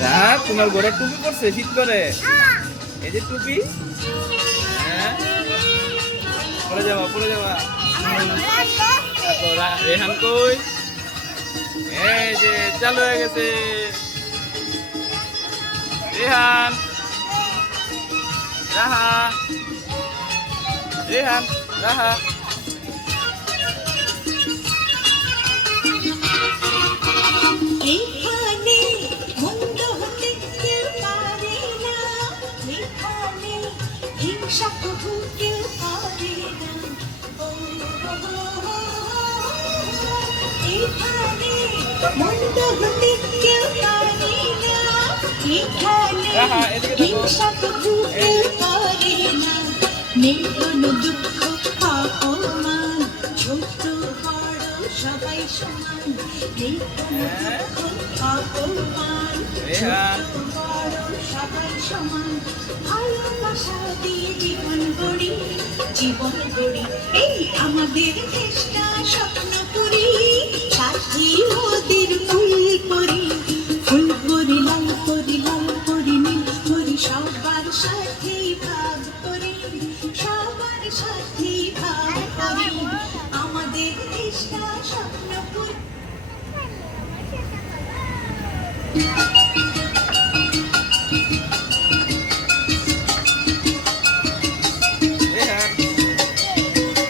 হ্যাঁ, তোমার ঘরে টুপি পরছে শীত করে। এই যে টুপি, হ্যাঁ পরে যাবা পরে যাবা। রেহান কই? এই যে চালু হয়ে গেছে রেহান। রাহা, রেহান, রাহা। এখানে মন্দ হতে কেউ পারে না, এখানে হিংসা প্রভু কেউ পারে না। এখানে মন্দ হতে কেউ পারে না, এখানে হিংসা প্রভু কেউ পারে না। নেই কোনো দুঃখ অপমান, ছোট বড় সবাই সমান। নেই কোনো দুঃখ অপমান, ছোট বড় সবাই সমান। ভালোবাসা দিয়ে জীবন গড়ি, জীবন গড়ি। এই আমাদের দেশটা স্বপ্ন করি, সাথী ওদের ফুল করি। ফুল করি লাল করি লাল করি নীল করি, সবার সাথেই ভাগ করি, সবার সাথেই ভাগ করি। আমাদের দেশটা স্বপ্ন করি। Rehan,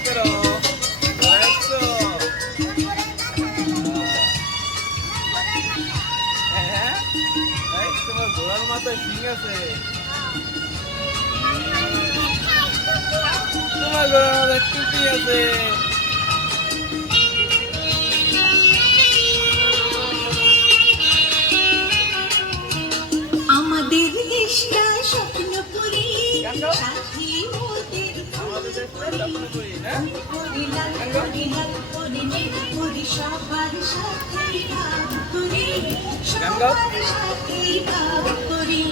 pero eso. হ্যাঁ, এই তোমার ঘোড়ার মাথায় শিং আছে। তোমার ঘোড়ার মাথায় টুপি আছে। আমাদের দেশটা স্বপ্ন করি, সাথী ওদের ফুল করি। করি লাল করি লাল করি নীল করি, সবার সাথেই ভাগ করি, সবার সাথেই ভাগ করি।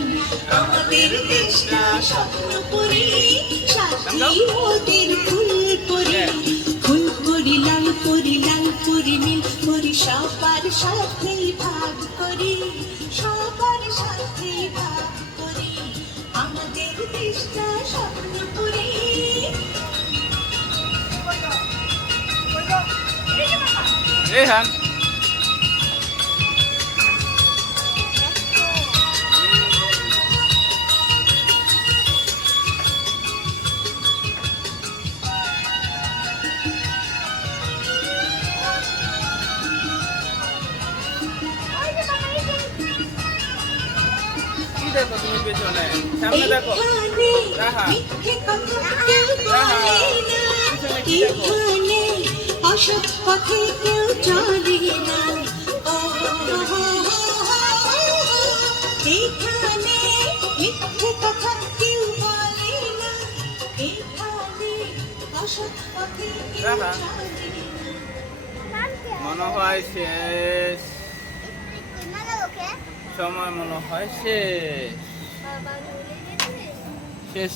আমাদের দেশটা স্বপ্ন করি, সাথী ওদের ফুল করি। ফুল করি লাল করি লাল করি নীল করি, সবার সাথেই ভাগ করি, সবার সাথেই ভাগ করি। আমাদের দেশটা স্বপ্ন করি। রেহান, কি দেখো তুমি পেছনে? সামনে দেখো। রাহা, মিথ্যে কথা কেউ বলে না, এখানে অসৎ পথে কেউ চলে না। ও এখানে মিথ্যে কথা কেউ বলে না, এখানে অসৎ পথে কেউ রাহা। চলে না। মনে হয় শেষ সময়, মনে হয় শেষ শেষ।